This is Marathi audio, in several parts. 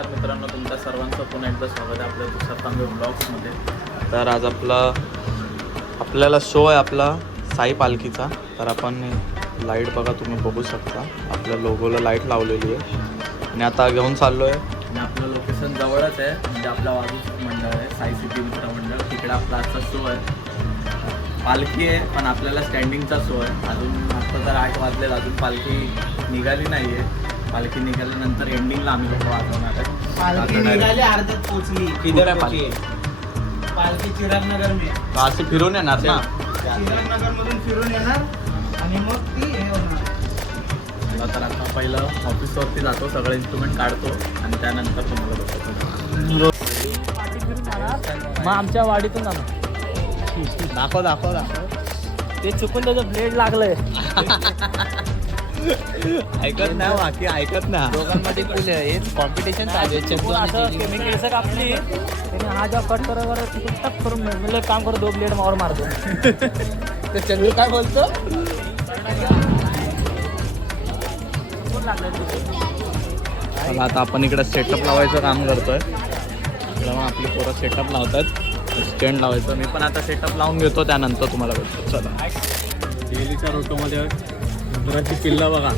नमस्कार मित्रांनो, तुमच्या सर्वांचं पुन्हा एकदा स्वागत आहे आपल्या तुषार तांबे ब्लॉग्समध्ये. तर आज आपल्याला शो आहे आपला साई पालखीचा. तर आपण लाईट बघा, तुम्ही बघू शकता आपल्या लोगोला लाईट लावलेली आहे आणि आता घेऊन चाललो आहे. आणि आपलं लोकेशन जवळच आहे, म्हणजे आपला वाजू मंडळ आहे साई सिटी मित्र मंडळ, तिकडे आपला आजचा शो आहे. पालखी आहे पण आपल्याला स्टँडिंगचा शो आहे. अजून आता तर 8 वाजले, अजून पालखी निघाली नाही आहे. पालखी निघाल्यानंतर एंडिंगला आम्ही लोक वाजवणार आहे. पालखी निघाली, अर्ध्यात पोहोचली. किधर आहे पालखी? पालखी चिरागनगर में. असे फिरून येणार ना, चिरागनगर मधून फिरून येणार आणि मग ती हे होणार. तर आता पहिलं ऑफिसवरती जातो, सगळे इन्स्ट्रुमेंट काढतो आणि त्यानंतर तुम्हाला बघतो. मग आमच्या वाडीतून जाणार. दाखव ते चुकून त्याचं ब्लेड लागलंय. ऐकत नाही बाकी, ऐकत नाही. दोघांमध्ये हेच कॉम्पिटिशन चालू मी केस कापली त्याने हा जेव्हा कट करावर तिथून टप करून म्हणजे एक काम करतो, 2 ब्लेड मावर मारतो. तर चंद्रू काय बोलतो? चला आता आपण इकडे सेटअप लावायचं काम करतोय. इकडे मग आपली पोरं सेटअप लावतात, स्टँड लावायचं. मी पण आता सेटअप लावून घेतो, त्यानंतर तुम्हाला भेटतो. चला, डेलीच्या रोटोमध्ये उंदरांची पिल्लं बघा.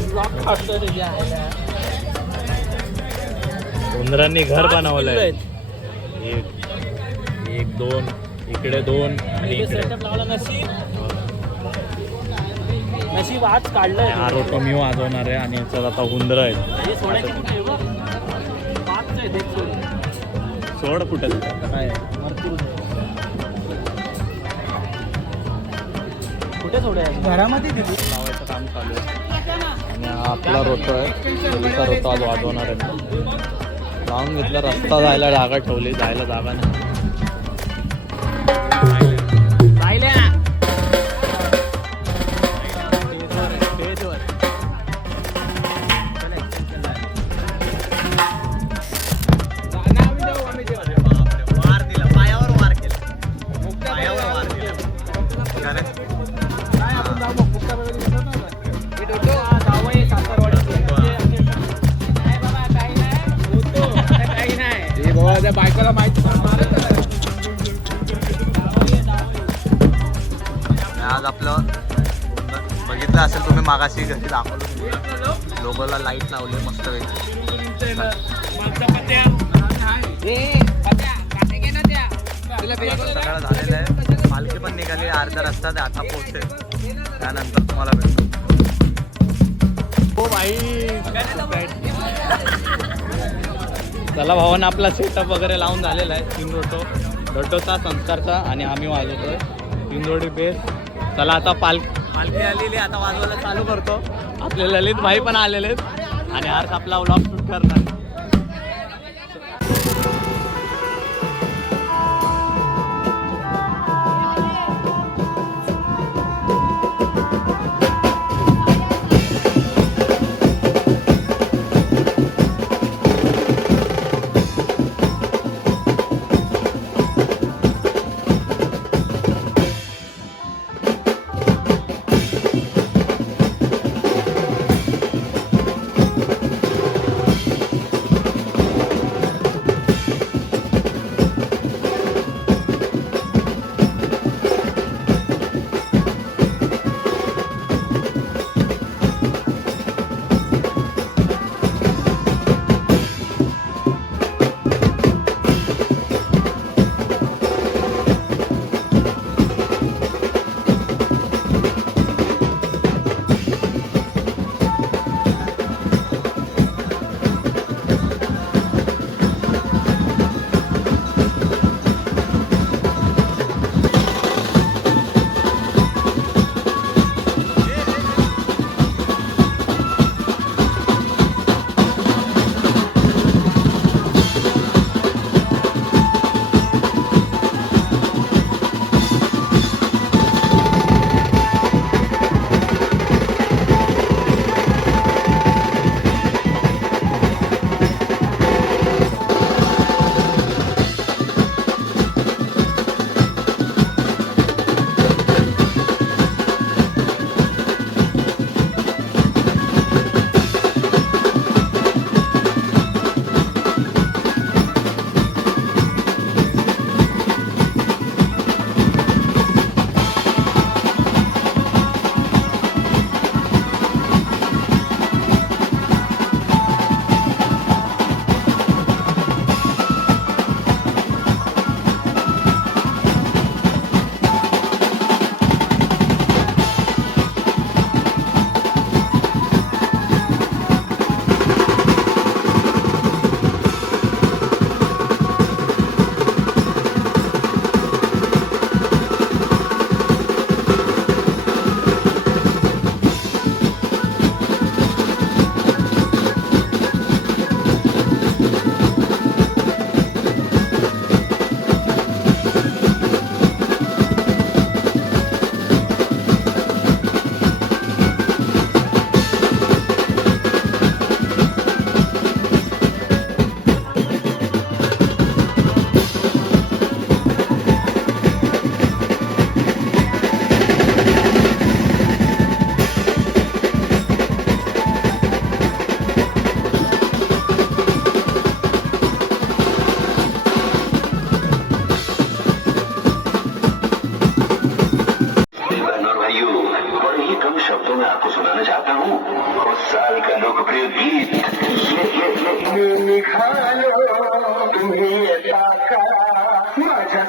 उंदरांनी घर बनवलंय. एक 2 इकडे 2 आणि इकडे. सेटअप लावला नशीब आज काढलंय. हा रोटो मी वाजवणार आहे आणि याच्यात आता उंदर आहेत. हे सोडायची कुठे आहे बघ? 5 आहेत, एक सोड. सोड कुठे काय कुठे सोडायचं? घरामध्ये दिली. लावायचं काम चालू आहे. आणि हा आपला रोटो आहे, डेलीचा रोटो आज वाजवणार आहे. लावून घेतला, रस्ता जायला जागा ठेवली, जायला जागा नाही. बायकोला माहिती आज आपलं बघितलं असेल तुम्ही, मागाशी घरी दाखवलं, लोगोला लाईट लावली मस्त वेगळी. सगळं झालेलं आहे. पालखी पण निघाली, अर्धा रस्ता ते आता पोहोचेल, त्यानंतर तुम्हाला भेटतो. हो भाई, चला भावानं आपला सेटअप वगैरे लावून झालेला आहे. 3 रोटोचा, संस्कारचा आणि आम्ही वाजवतोय 3 जोडी बेस. चला आता पालखी आलेली, आता वाजवायला चालू करतो. आपले ललित भाई पण आलेले आहेत आणि आज आपला व्लॉग शूट करणार.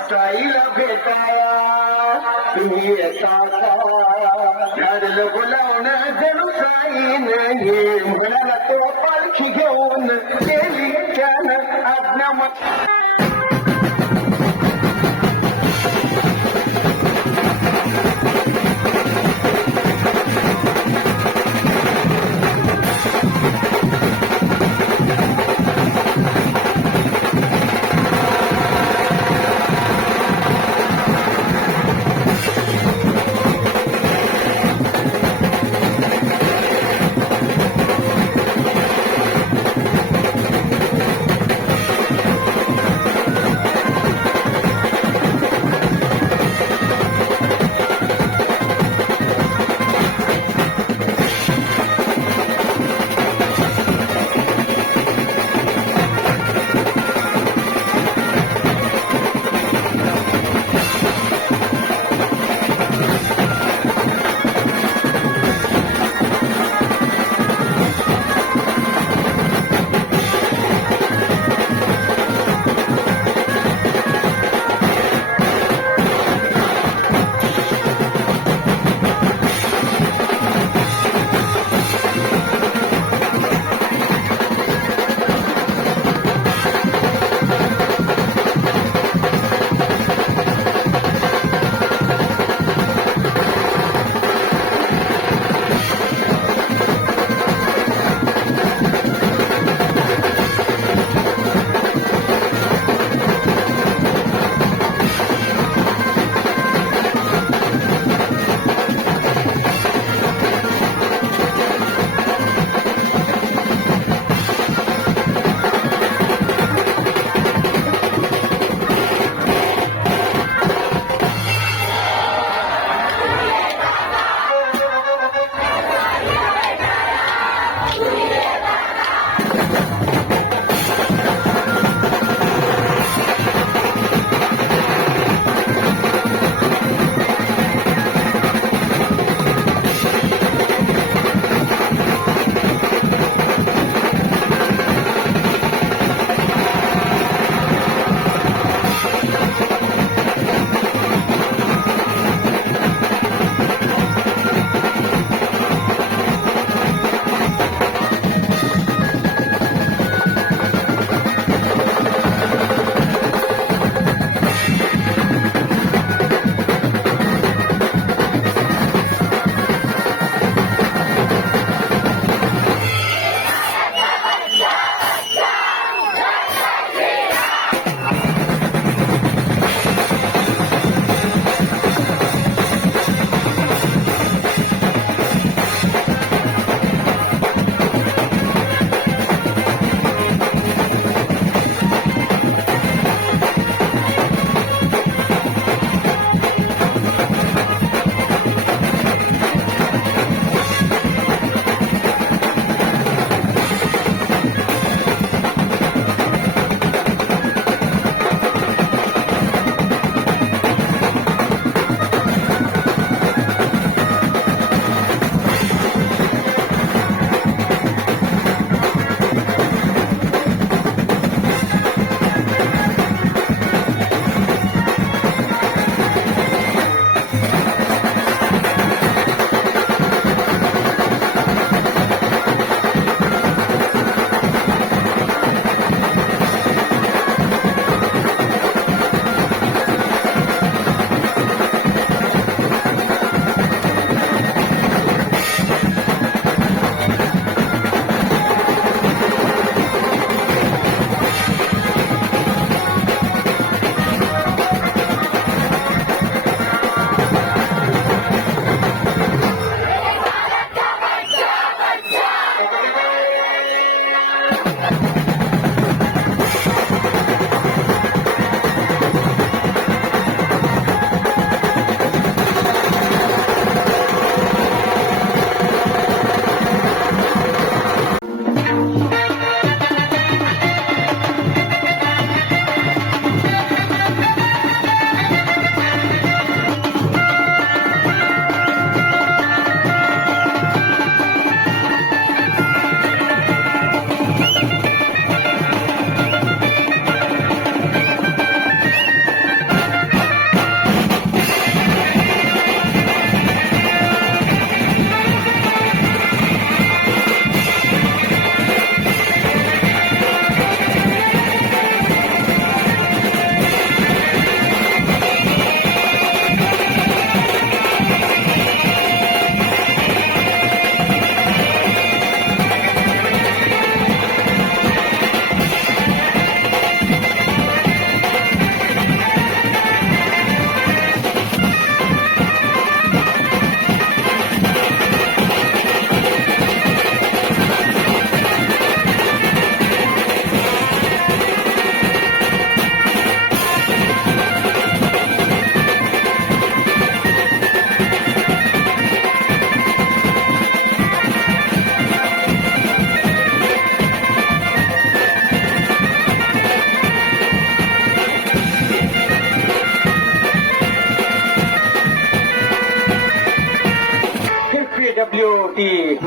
साईला भेटाया तुम्ही येता का झाडलं बोलावणं जणू साईनं ये म्हणाला तो पालखी घेऊन गेली त्यानं आज्ञा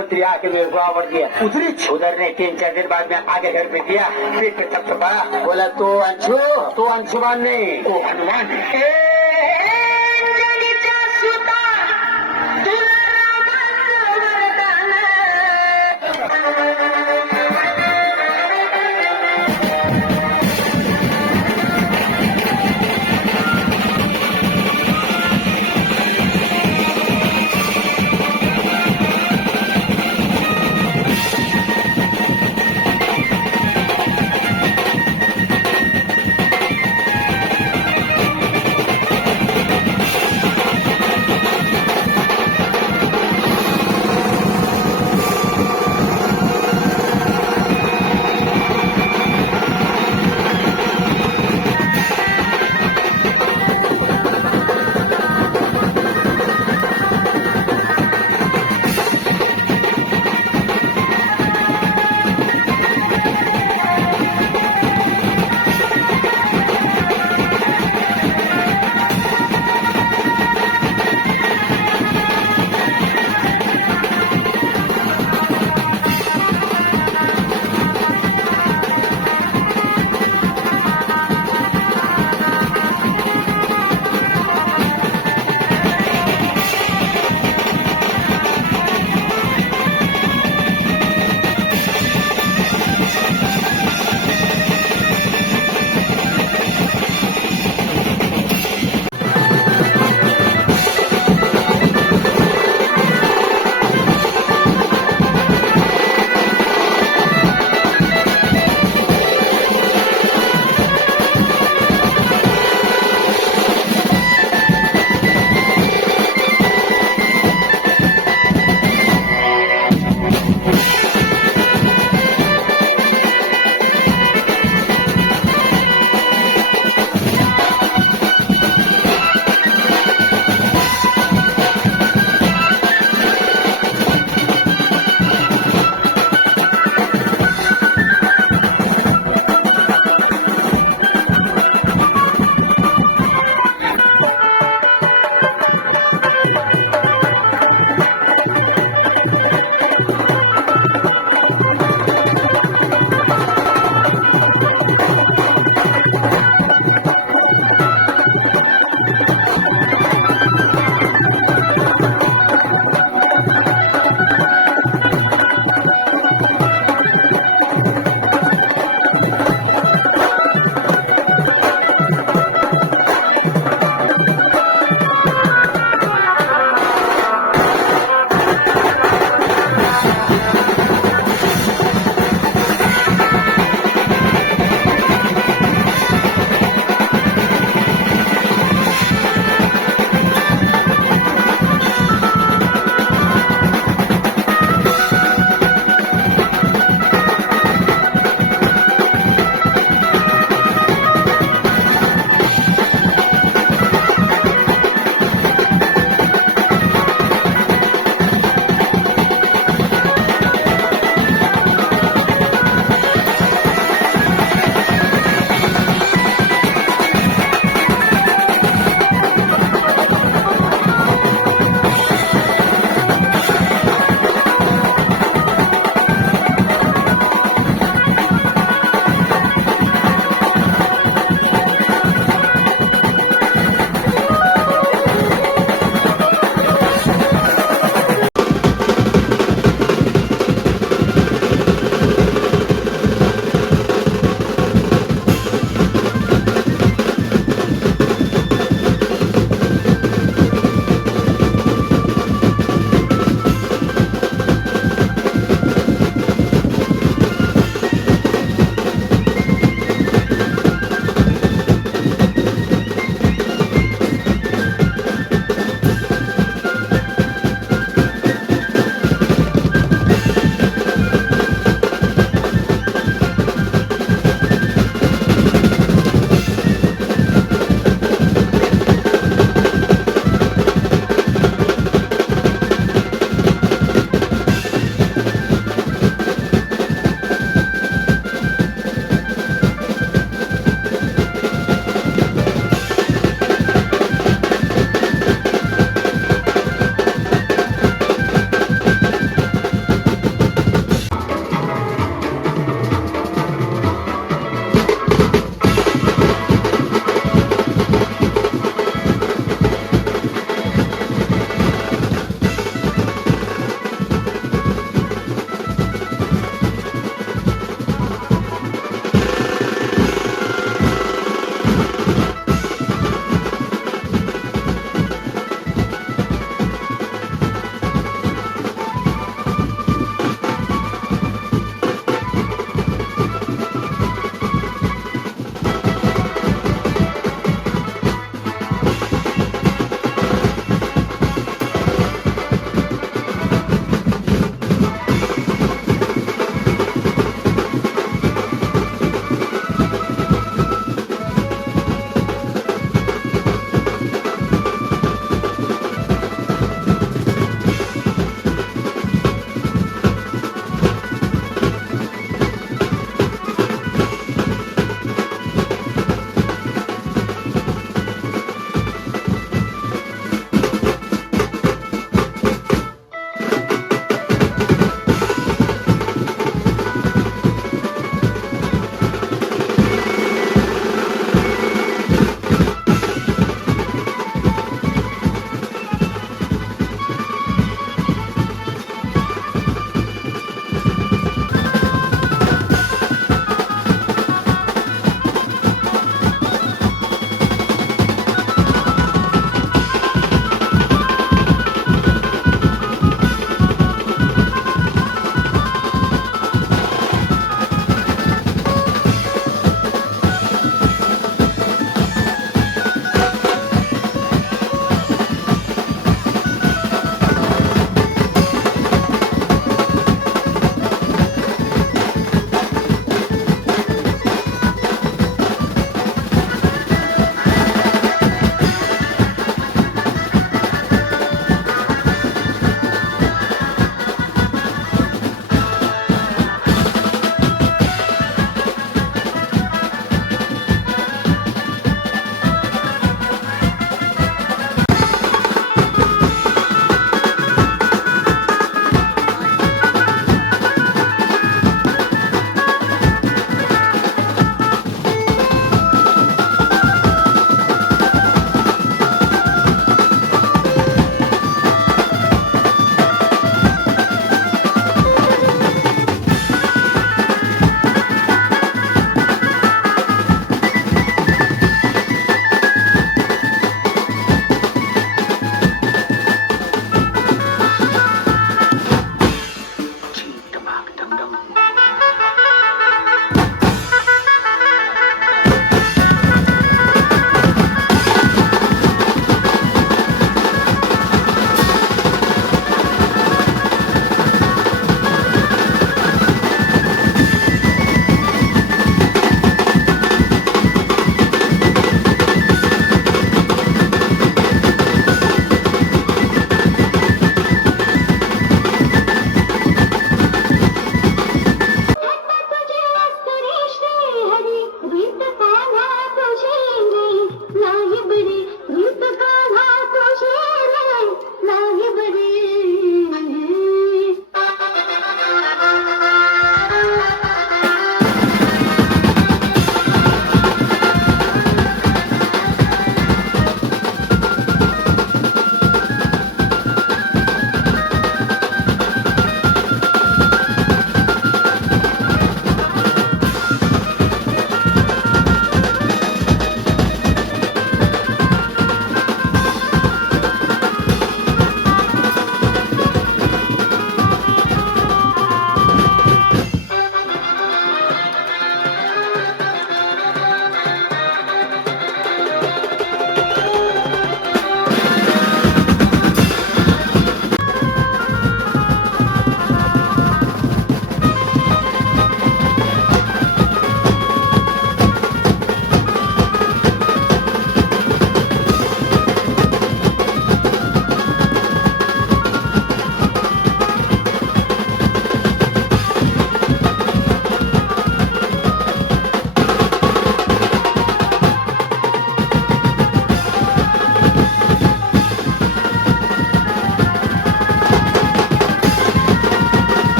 मंत्री आके मेरे को आवर दिया उधर ने 3-4 दिन बाद में आगे घर पे दिया पीठ पे थपथपा बोला तो अंशुमान नहीं ओ हनुमान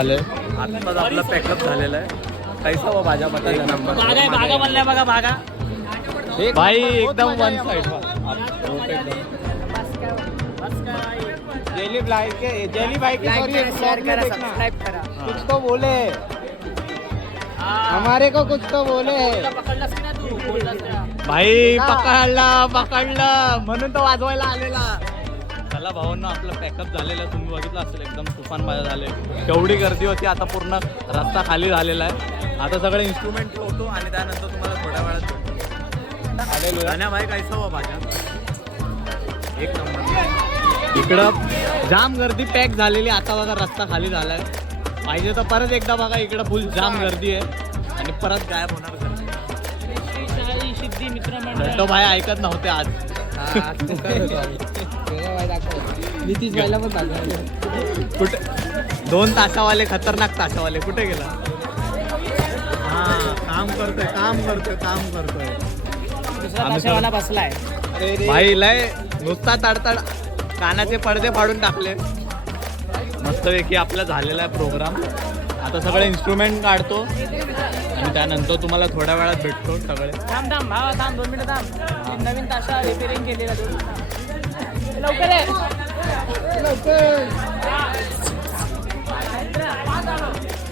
झाले आत्ताच आपला पॅकअप झालेला आहे. कैसा हुआ भाजा बता एक नंबर बागा बागा बनलाय बघा बागा. भाई एकदम वन साइड जेली भाई के शेयर करा सब्सक्राइब करा. कुछ तो बोले हमारे को कुछ तो बोले. पकडलास की ना तू बोललास ना. भाई पकडला म्हणून तो वाजवायला आलेला. चला भावांनो आपलं पॅकअप झालेलं आहे. तुम्ही बघितलं असेल एकदम तुफान मजा झाले. केवढी गर्दी होती. आता पूर्ण रस्ता खाली झालेला आहे. आता सगळे इन्स्ट्रुमेंट ठेवतो आणि त्यानंतर तुम्हाला थोड्या वेळात भेटतो. गाण्या भाई कैसा हुआ भाज्या एक नंबर. इकडं जाम गर्दी पॅक झालेली. आता बघा रस्ता खाली झालाय. पाहिजे तर परत एकदा बघा इकडं फुल जाम गर्दी आहे आणि परत गायब होणार गर्दी. सिद्धी मित्रमंडळ. तो भाई ऐकत नव्हते आज. नितीश भाईला पण दाखवलं. कुठे 2 तासावाले खतरनाक तासावाले कुठे गेला. हा काम करतोय. दुसरा ताशावाला बसलाय. भाई लय नुसता तडतड कानाचे पडदे फाडून टाकले. मस्तपैकी आपला झालेला आहे प्रोग्राम. आता सगळे इन्स्ट्रुमेंट काढतो आणि त्यानंतर तुम्हाला थोड्या वेळात भेटतो सगळे. थांब भावा थांब 2 मिनिटं थांब. नवीन ताशा रिपेअरिंग केलेला तू. लवकर आहे.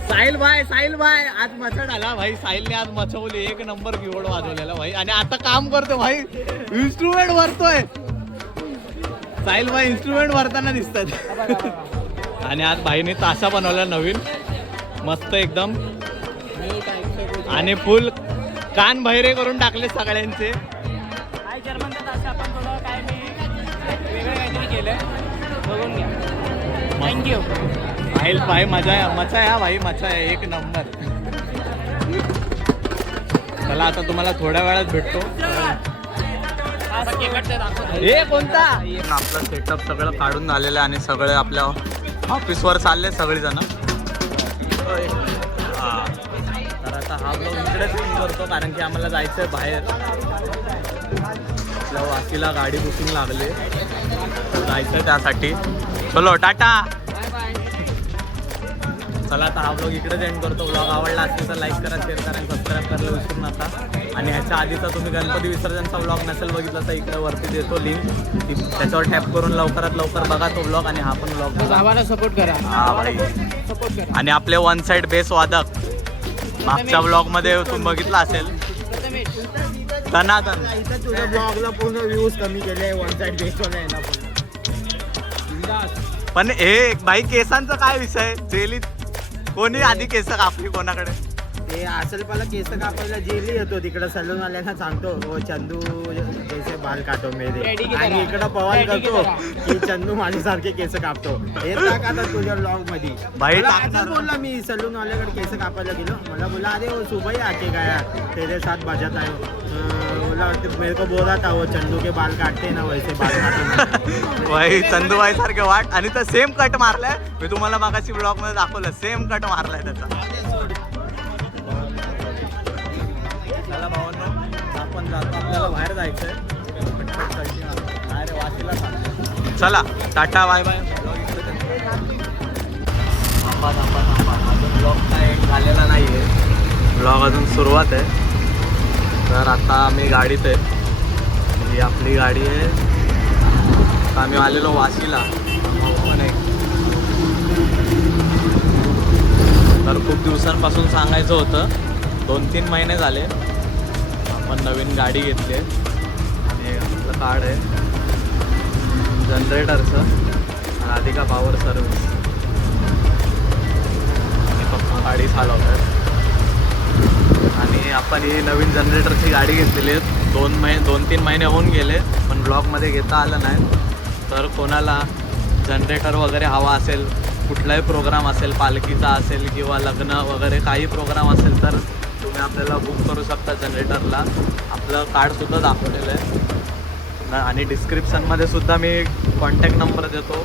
साहिल भाई आज मचड आला भाई. साहिलने आज मचवली. एक नंबर कीबोर्ड वाजवलेला भाई आणि आता काम करतो भाई. इन्स्ट्रुमेंट भरतोय साहिल भाई. इन्स्ट्रुमेंट भरताना दिसतात. आणि आज भाईने ताशा बनवला नवीन मस्त एकदम आणि फुल कान बहिरे करून टाकले सगळ्यांचे. काय जर्मनचा ताशा आपण थोडं काय मी वेगळं काहीतरी केलंय बघून घ्या. थँक्यू. साहिल भाई मचा आहे हा भाई. मचा आहे एक नंबर. चला आता तुम्हाला थोड्या वेळात भेटतो. हे कोणता आपला सेटअप सगळं काढून झालेलं आहे आणि सगळे आपल्या ऑफिसवर चालले सगळेजण. तर आता हा ब्लॉग इकडेच करतो कारण की आम्हाला जायचं आहे बाहेर. आपल्या वाकीला गाडी बुकिंग लागली जायचं त्यासाठी. चलो टाटा. चला आता हा ब्लॉग इकडेच एंड करतो. ब्लॉग आवडला असेल तर लाईक करा, शेअर करा आणि सबस्क्राईब करायला विसरू नका. आणि ह्याच्या आधीचा तुम्ही गणपती विसर्जनचा ब्लॉग नसेल बघितला तर इकडे वरती देतो लिंक. त्याच्यावर टॅप करून लवकरात लवकर बघा तो ब्लॉग आणि हा पण ब्लॉग भावाला सपोर्ट करा. हा भाई. सपोर्ट करा. आणि आपले वन साइड बेस वादक मागच्या ब्लॉगमध्ये तुम्ही बघितलं असेल धनाधन. इथं तुझ्या ब्लॉगला पूर्ण व्ह्यूज कमी केले. वन साइड बेसवाला आहे ना पण हे भाई केसांचा काय विषय. जेली कोणी आधी केस कापली कोणाकडे. ते असेल मला केस कापायला जेली येतो तिकडं सलून वाल्यांना सांगतो ओ चंदू जैसे बाल काटो मेरे. आणि इकडं पवन करतो की चंदू माझ्यासारखे केस कापतो. हे टाक आता तुझ्या ब्लॉग मध्ये. भाई मला टाकणार. आताच बोलला मी सलून वाल्याकडे केस कापायला गेलो. मला बोला अरे वो सुबह ही आके गया तेरे साथ बजाता है. बोला मेरे को बोला था वो चंदू के बाल काटते ना वैसे बाल काटो. भाई चंदूबाई सारखे वाट आणि तर सेम कट मारलाय. मी तुम्हाला मागाशी ब्लॉग मध्ये दाखवलं. सेम कट मारलाय त्याचा. चला भावांनो आपण जातो. आपल्याला बाहेर जायचंय. बाहेर वाशीला जातो. चला टाटा बाय बाय. थांबा अजून ब्लॉग काय झालेला नाही आहे. ब्लॉग अजून सुरुवात आहे. तर आता आम्ही गाडीत आहे. ही आपली गाडी आहे. आता आम्ही आलेलो वाशीला. पण एक तर खूप दिवसांपासून सांगायचं होतं. 2-3 महिने झाले आपण नवीन गाडी घेतली आहे. आणि आपलं कार्ड आहे जनरेटरचं राधिका पॉवर सर्व्हिस. आणि पप्पा गाडी चालवत आहे. आणि आपण ही नवीन जनरेटरची गाडी घेतलेली आहे. 2-3 महिने होऊन गेले पण ब्लॉगमध्ये घेता आलं नाही. तर कोणाला जनरेटर वगैरे हवा असेल, कुठलाही प्रोग्राम असेल, पालखीचा असेल किंवा लग्न वगैरे काही प्रोग्राम असेल तर तुम्ही आपल्याला बुक करू शकता जनरेटरला. आपलं कार्डसुद्धा दाखवलेलं आहे आणि डिस्क्रिप्शनमध्ये सुद्धा मी कॉन्टॅक्ट नंबर देतो.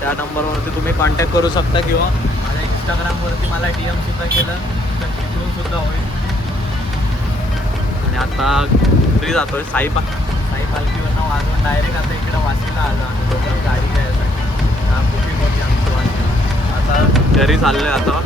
त्या नंबरवरती तुम्ही कॉन्टॅक्ट करू शकता किंवा माझ्या इंस्टाग्रामवरती मला DM सुद्धा केलं तर तिथून सुद्धा होईल. आणि आता घरी जातो आहे. साई पालखीवरनं वाजवून डायरेक्ट आता इकडं वाशीला आलो आणि गाडी घ्यायसाठी बुकिंग होती आमची वाशीला. आता घरी चाललोय आता.